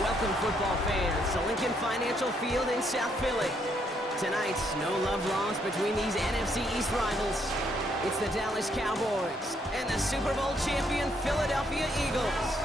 Welcome, football fans, to Lincoln Financial Field in South Philly. Tonight, no love lost between these NFC East rivals. It's the Dallas Cowboys and the Super Bowl champion Philadelphia Eagles.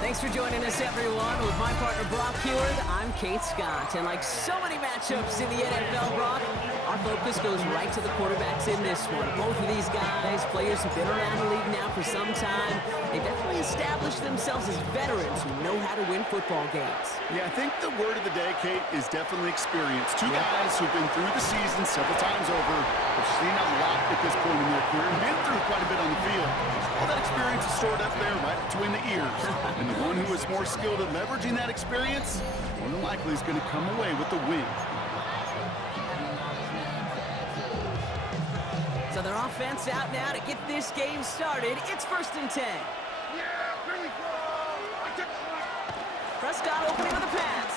Thanks for joining us, everyone. With my partner, Brock Heward, I'm Kate Scott. And like so many matchups in the NFL, Brock, our focus goes right to the quarterbacks in this one. Both of these guys, players who've been around the league now for some time, they definitely established themselves as veterans who know how to win football games. Yeah, I think the word of the day, Kate, is definitely experience. Two guys who've been through the season several times over, have seen a lot at this point in their career, and been through quite a bit on the field. All that experience is stored up there right between the ears. And the one who is more skilled at leveraging that experience, more than likely is going to come away with the win. So their offense out now to get this game started. It's 1st and 10. Prescott opening with a pass.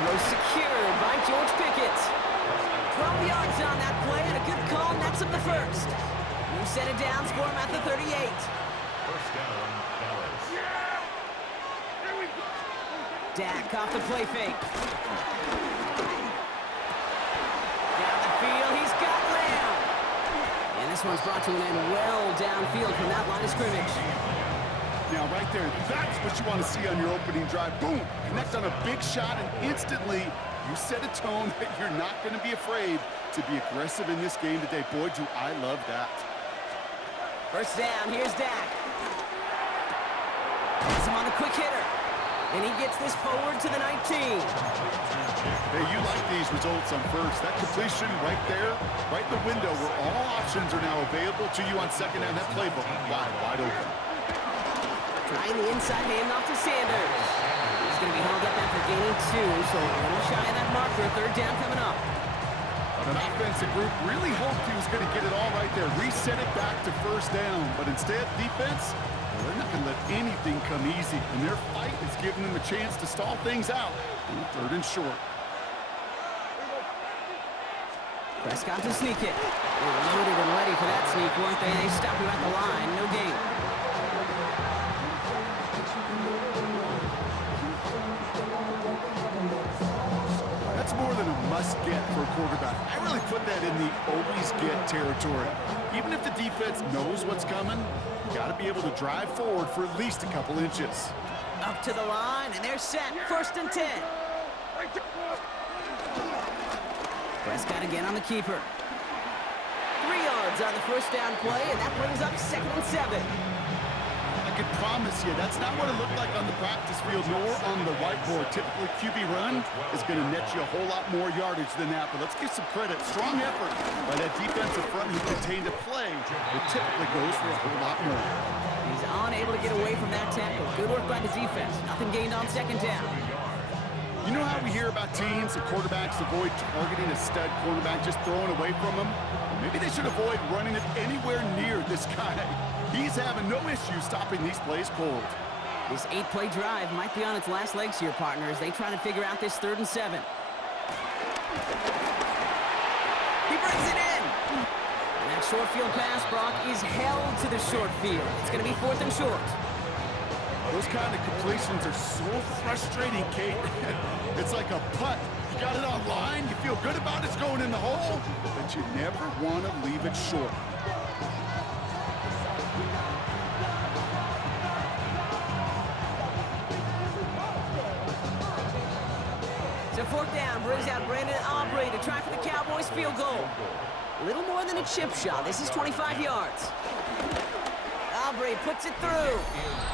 Throw secured by George Pickett. 12 yards on that play, and a good call nets him the first. New set of downs for him at the 38. First down, Dallas. Dak off the play fake. Down the field, he's got Lamb. And this one's brought to an end well downfield from that line of scrimmage. Now, right there, that's what you want to see on your opening drive. Boom! Connect on a big shot, and instantly you set a tone that you're not going to be afraid to be aggressive in this game today. Boy, do I love that. First down, here's Dak. Has him on a quick hitter. And he gets this forward to the 19. Hey, you like these results on first. That completion right there, right in the window where all options are now available to you on second down. That playbook wide open. Trying the inside handoff to Sanders. He's going to be held up after gaining 2, so a little shy of that marker. 3rd down coming up. An offensive group really hoped he was going to get it all right there. Reset it back to 1st down. But instead, defense, well, they're not going to let anything come easy. And their fight is giving them a chance to stall things out in 3rd and short. Prescott to sneak it. They were loaded and ready for that sneak, weren't they? They stopped him at the line. No gain. That's more than a must-get for a quarterback. I really put that in the always-get territory. Even if the defense knows what's coming, you got to be able to drive forward for at least a couple inches. Up to the line, and they're set. 1st and 10. Prescott again on the keeper. 3 yards on the 1st down play, and that brings up 2nd and 7. I can promise you, that's not what it looked like on the practice field nor on the whiteboard. Typically, QB run is going to net you a whole lot more yardage than that. But let's give some credit. Strong effort by that defensive front who contained a play that typically goes for a whole lot more. He's unable to get away from that tackle. Good work by the defense. Nothing gained on 2nd down. You know how we hear about teams and quarterbacks avoid targeting a stud quarterback, just throwing away from him? Well, maybe they should avoid running it anywhere near this guy. He's having no issue stopping these plays cold. This 8-play drive might be on its last legs here, partner, as they try to figure out this 3rd and 7. He brings it in! And that short field pass, Brock, is held to the short field. It's going to be 4th and short. Those kind of completions are so frustrating, Kate. It's like a putt. You got it on line, you feel good about it's going in the hole, but you never want to leave it short. So 4th down, brings out Brandon Aubrey to try for the Cowboys field goal. A little more than a chip shot. This is 25 yards. Aubrey puts it through.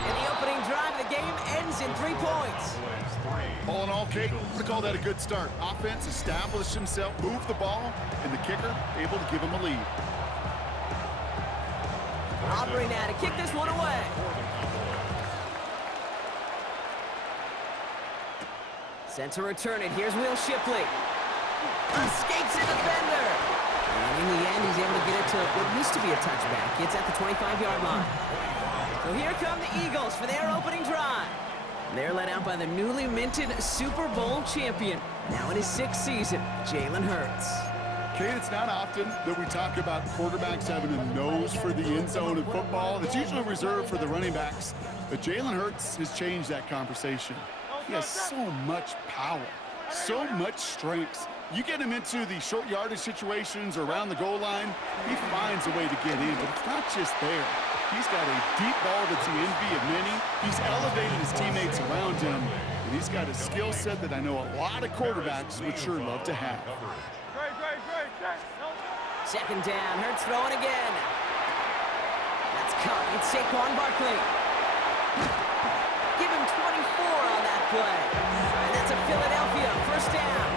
And the opening drive of the game ends in 3 points. All in all, Kate, I'm going to call that a good start. Offense established himself, moved the ball, and the kicker able to give him a lead. Aubrey now to kick this one away. Sent to return it. Here's Will Shipley. Escapes a defender. And in the end, he's able to get it to what used to be a touchback. It's at the 25-yard line. So here come the Eagles for their opening drive. They're led out by the newly minted Super Bowl champion, now in his 6th season, Jalen Hurts. Kate, it's not often that we talk about quarterbacks having a nose for the end zone in football. It's usually reserved for the running backs. But Jalen Hurts has changed that conversation. He has so much power, so much strength. You get him into the short yardage situations or around the goal line, he finds a way to get in. But it's not just there. He's got a deep ball that's the envy of many. He's elevated his teammates around him. And he's got a skill set that I know a lot of quarterbacks would sure love to have. Second down, Hurts throwing again. That's caught. It's Saquon Barkley. Give him 24 on that play. And that's a Philadelphia first down.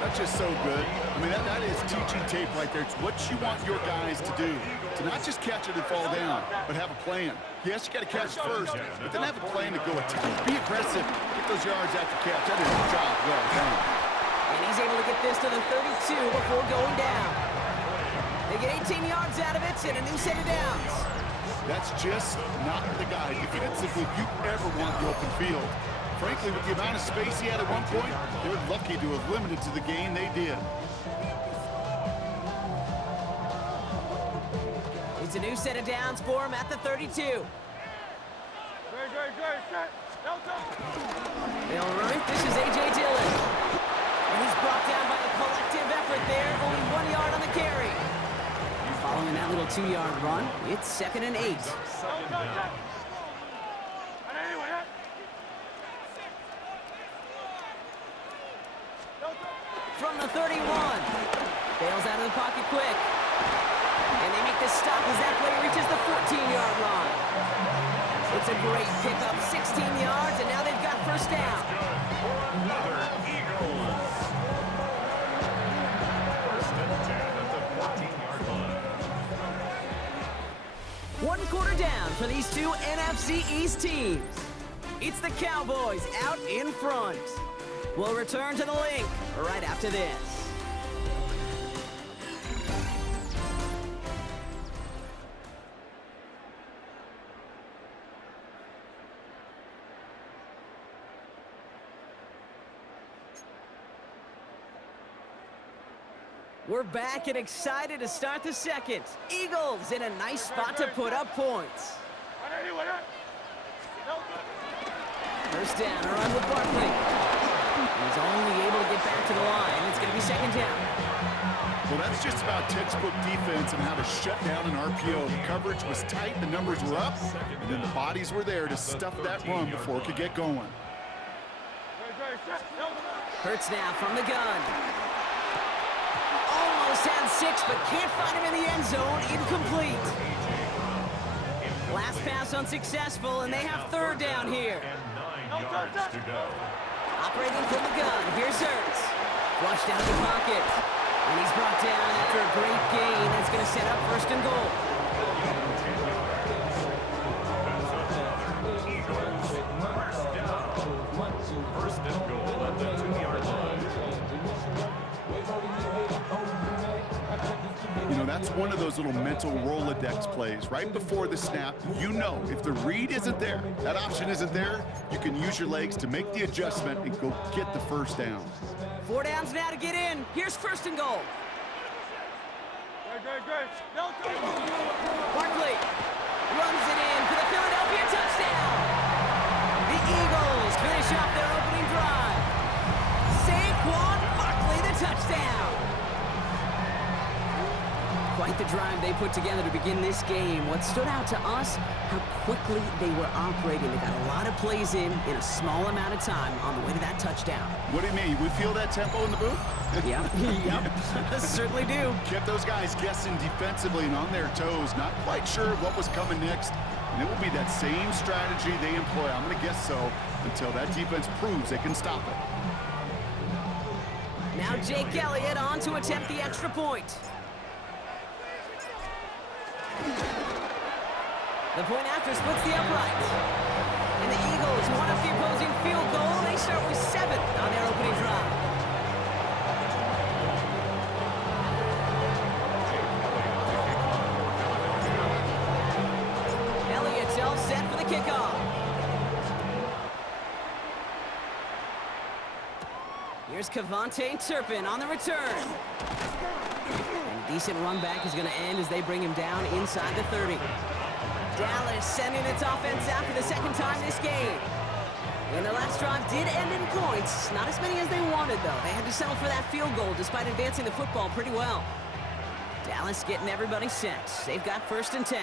That's just so good. I mean, that is teaching tape right there. It's what you want your guys to do. To not just catch it and fall down, but have a plan. Yes, you got to catch first, but then have a plan to go attack. Be aggressive. Get those yards after catch. That is a job well done. And he's able to get this to the 32 before going down. They get 18 yards out of it and a new set of downs. That's just not the guy defensively you ever want the open field. Frankly, with the amount of space he had at one point, they're lucky to have limited to the gain they did. It's a new set of downs for him at the 32. All right, this is A.J. Dillon. And he's brought down by a collective effort there, only 1 yard on the carry. Following that little 2-yard run, it's 2nd and 8. From the 31. Bails out of the pocket quick. And they make the stop as that play reaches the 14-yard line. It's a great pickup, 16 yards, and now they've got first down. Another Eagles. First and 10 at the 14-yard line. 1 quarter down for these two NFC East teams. It's the Cowboys out in front. We'll return to the link right after this. We're back and excited to start the second. Eagles in a nice spot to put up points. First down, a run with Barkley. He's only able to get back to the line. It's going to be second down. Well, that's just about textbook defense and how to shut down an RPO. The coverage was tight, the numbers were up, and then the bodies were there to stuff that run before it could get going. Hurts now from the gun. Almost had 6, but can't find him in the end zone. Incomplete. Last pass unsuccessful, and they have third down here. And 9 yards to go. Operating from the gun, here's Hurts. Flushed out of the pocket. And he's brought down after a great gain. That's going to set up first and goal. First and goal at the 2-yard line. You know, that's one of those little mental Rolodex plays. Right before the snap, you know if the read isn't there, that option isn't there, you can use your legs to make the adjustment and go get the first down. 4 downs now to get in. Here's first and goal. Barkley runs it in for the Philadelphia touchdown. The Eagles finish off their opening drive. Saquon Barkley, the touchdown. Quite the drive they put together to begin this game. What stood out to us, how quickly they were operating. They got a lot of plays in a small amount of time on the way to that touchdown. What do you mean? We feel that tempo in the booth? Yep, certainly do. Kept those guys guessing defensively and on their toes, not quite sure what was coming next. And it will be that same strategy they employ, I'm going to guess so, until that defense proves they can stop it. Now Jake Elliott on to attempt the extra point. The point after splits the upright. And the Eagles want up the opposing field goal. They start with 7 on their opening drive. Elliott's all set for the kickoff. Here's Cavante Turpin on the return. And a decent run back is going to end as they bring him down inside the 30. Dallas sending its offense out for the second time this game. And their last drive did end in points. Not as many as they wanted, though. They had to settle for that field goal despite advancing the football pretty well. Dallas getting everybody set. They've got 1st and 10.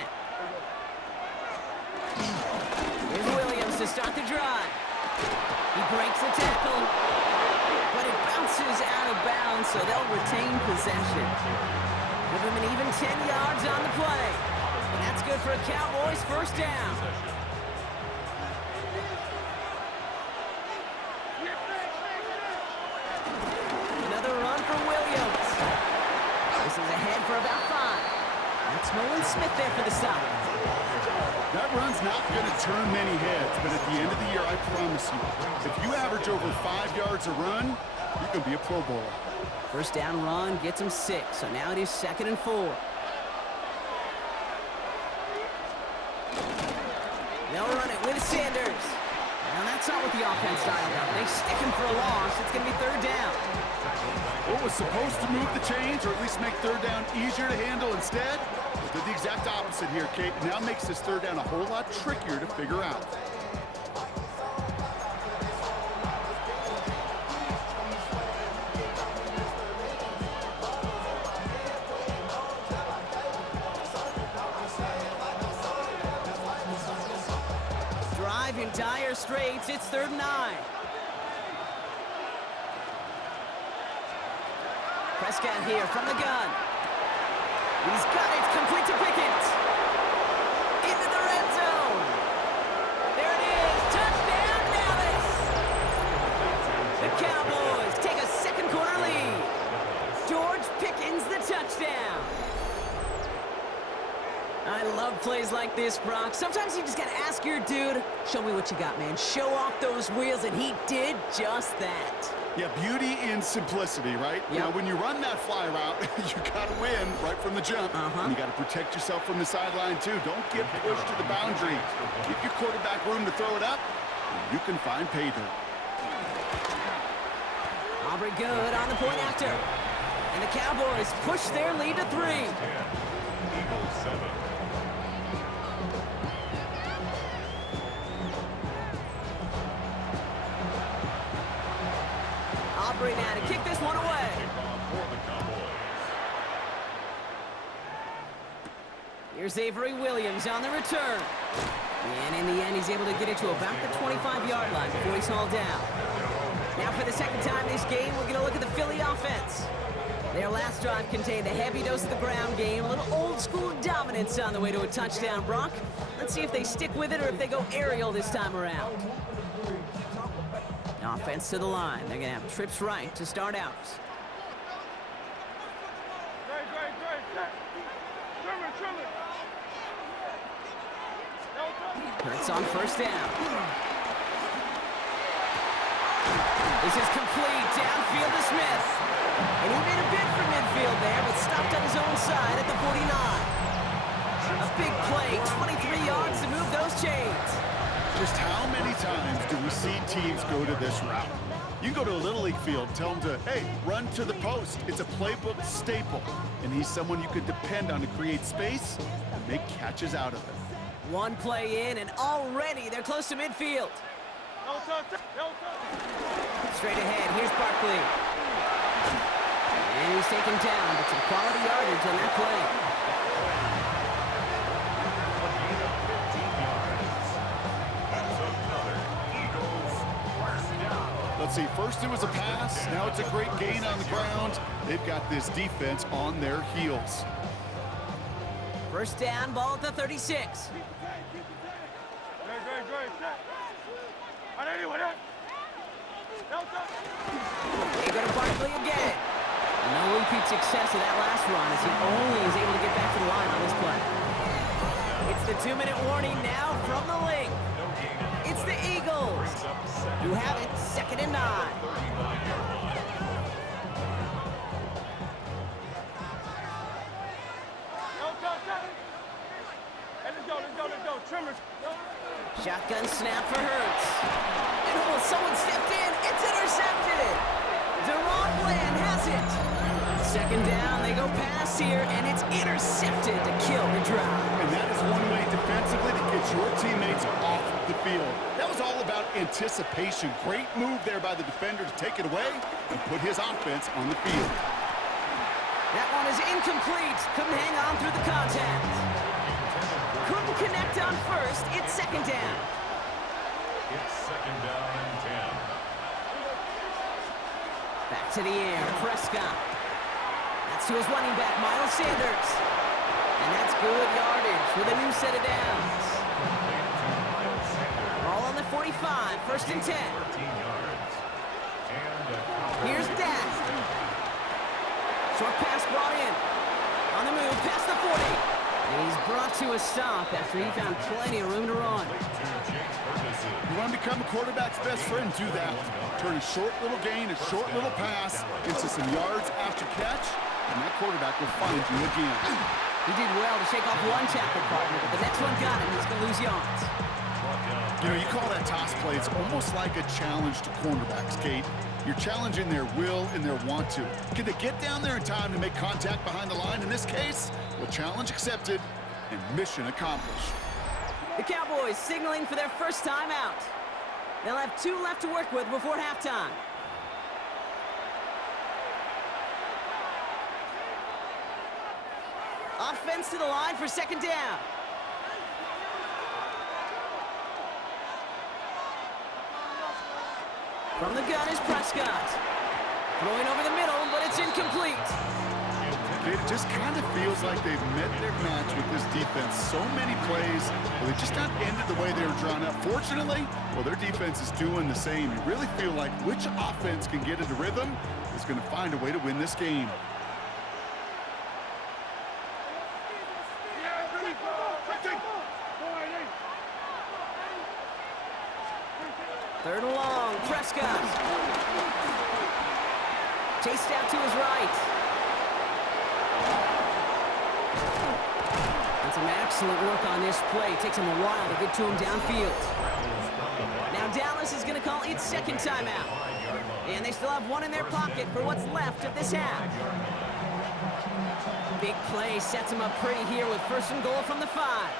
Here's Williams to start the drive. He breaks the tackle, but it bounces out of bounds, so they'll retain possession. Give them an even 10 yards on the play. And that's good for a Cowboys 1st down. Another run for Williams. This is ahead for about 5. That's Nolan Smith there for the stop. That run's not going to turn many heads, but at the end of the year, I promise you, if you average over 5 yards a run, you're going to be a Pro Bowler. 1st down run gets him 6, so now it is 2nd and 4. They'll run it with Sanders. And that's not what the offense dialed up. They stick him for a loss. It's going to be 3rd down. What was supposed to move the chains, or at least make 3rd down easier to handle instead, did the exact opposite here, Kate. It now makes this 3rd down a whole lot trickier to figure out. Drive in dire straits. It's 3rd and 9. Prescott here from the gun. He's got it, complete to Pickens. Into the red zone. There it is, touchdown Dallas. The Cowboys take a 2nd quarter lead. George Pickens the touchdown. I love plays like this, Brock. Sometimes you just gotta ask your dude, show me what you got, man. Show off those wheels, and he did just that. Yeah, beauty in simplicity, right? Yep. You know, when you run that fly route, you got to win right from the jump. And you got to protect yourself from the sideline, too. Don't get pushed to the boundary. Give your quarterback room to throw it up, and you can find pay dirt. Aubrey good on the point after. And the Cowboys push their lead to 3. Eagles 7. Aubrey now to kick this one away. Kickoff for the Cowboys. Here's Avery Williams on the return. And in the end, he's able to get it to about the 25-yard line before he's hauled down. Now for the 2nd time this game, we're going to look at the Philly offense. Their last drive contained a heavy dose of the ground game, a little old-school dominance on the way to a touchdown, Brock. Let's see if they stick with it or if they go aerial this time around. Offense to the line. They're going to have trips right to start out. It's on 1st down. This is complete. Downfield to Smith. And he made a bid for midfield there, but stopped on his own side at the 49. A big play, 23 yards to move those chains. Just how many times do we see teams go to this route? You go to a Little League field, tell them to, hey, run to the post. It's a playbook staple. And he's someone you could depend on to create space and make catches out of it. One play in, and already they're close to midfield. Straight ahead, here's Barkley. And he's taken down, but some quality yardage on that play. Let's see, first it was a pass, now it's a great gain on the ground. They've got this defense on their heels. 1st down, ball at the 36. They go to Barkley again. No repeat success of that last run as he only is able to get back to the line on this play. It's the 2-minute warning now from the link. It's the Eagles who have it 2nd and 9. Shotgun snap for Hurts. And someone stepped in. It's intercepted. Deron Bland has it. Second down, they go pass here, and it's intercepted to kill the drive. And that is one way defensively to get your teammates off the field. That was all about anticipation. Great move there by the defender to take it away and put his offense on the field. That one is incomplete. Couldn't hang on through the contact. Couldn't connect on first. It's second down. It's second down and 10. Back to the air, Prescott. That's to his running back, Miles Sanders. And that's good yardage with a new set of downs. Ball on the 45, first and 10. 13 yards. And Here's Dak. Short pass brought in. On the move, past the 40. And he's brought to a stop after he found plenty of room to run. You want to become a quarterback's best friend, do that. Turn a short little gain, a short little pass into some yards after catch, and that quarterback will find you again. He did well to shake off one tackle partner, but the next one got him. He's going to lose yards. You know, you call that toss play, it's almost like a challenge to cornerbacks, Kate. You're challenging their will and their want to. Can they get down there in time to make contact behind the line? In this case, well, challenge accepted and mission accomplished. The Cowboys signaling for their first time out. They'll have 2 left to work with before halftime. Offense to the line for second down. From the gun is Prescott. Throwing over the middle, but it's incomplete. It just kind of feels like they've met their match with this defense. So many plays, well, they just not ended the way they were drawn up. Fortunately, well, their defense is doing the same. You really feel like which offense can get into rhythm is going to find a way to win this game. Third and long, Prescott. Chased out to his right. And some excellent work on this play. Takes him a while to get to him downfield. Now Dallas is going to call its second timeout. And they still have one in their pocket for what's left of this half. Big play sets him up pretty here with first and goal from the 5.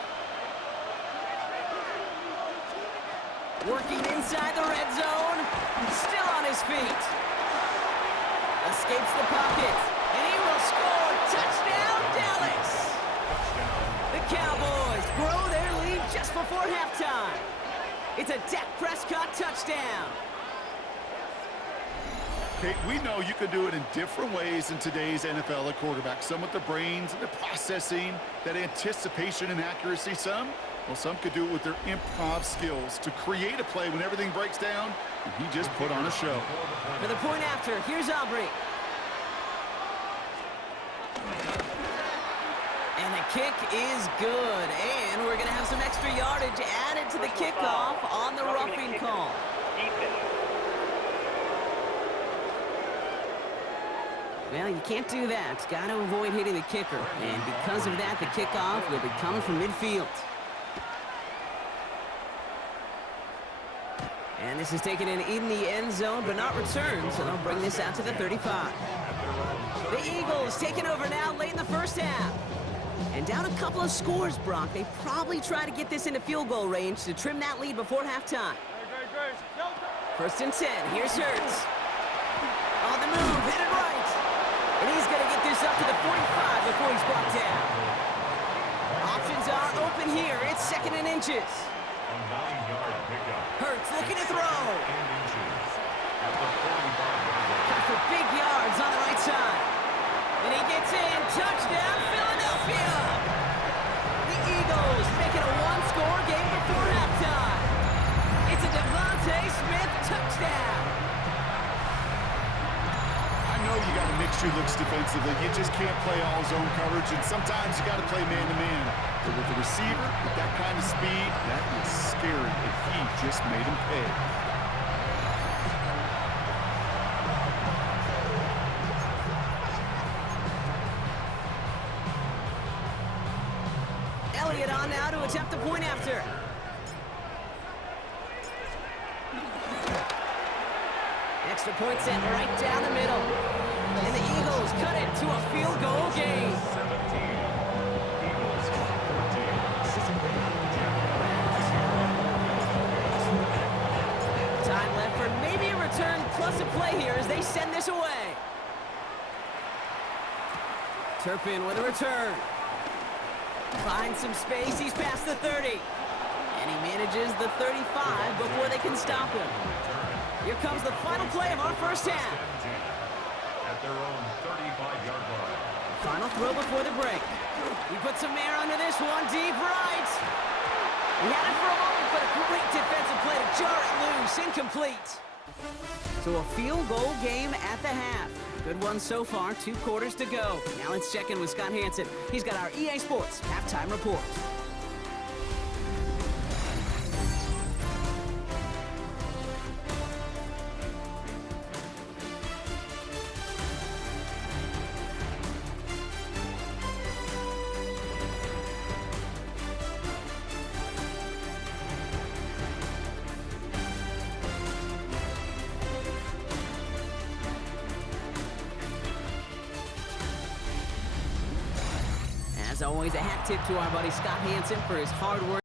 Working inside the red zone. Still on his feet. Escapes the pocket. And he will score. Touchdown, Dallas! The Cowboys grow their lead just before halftime. It's a Dak Prescott touchdown. Kate, we know you can do it in different ways in today's NFL at quarterback. Some with the brains and the processing, that anticipation and accuracy. Some could do it with their improv skills to create a play when everything breaks down, and he just put on a show. For the point after, here's Aubrey. And the kick is good, and we're going to have some extra yardage added to the kickoff on the roughing call. Well, you can't do that. Got to avoid hitting the kicker, and because of that, the kickoff will be coming from midfield. And this is taken in the end zone, but not returned, so they'll bring this out to the 35. The Eagles taking over now late in the first half. And down a couple of scores, Brock. They probably try to get this into field goal range to trim that lead before halftime. First and 10. Here's Hurts. On the move, headed right. And he's going to get this up to the 45 before he's brought down. Options are open here. It's second and inches. Hurts looking to throw. Got for big yards on the right side. And he gets in. Touchdown, Philadelphia. The Eagles make it a one-score game before halftime. It's a Devontae Smith touchdown. I know you got to mix your looks defensively. You just can't play all zone coverage, and sometimes you got to play man-to-man. But with the receiver, with that kind of speed, that is scary, and he just made him pay. Elliott on now to attempt the point after. Extra point sent right down the middle. And the Eagles cut it to a field goal game. 17. Eagles 14. Time left for maybe a return plus a play here as they send this away. Turpin with a return. Finds some space, he's past the 30. And he manages the 35 before they can stop him. Here comes the final play of our first half. At their own 35-yard line. Final throw before the break. He puts some air under this one, deep right. He had it for a moment, but a great defensive play to jar it loose, incomplete. So a field goal game at the half. Good one so far, 2 quarters to go. Now let's check in with Scott Hansen. He's got our EA Sports halftime report. As always, a hat tip to our buddy Scott Hansen for his hard work.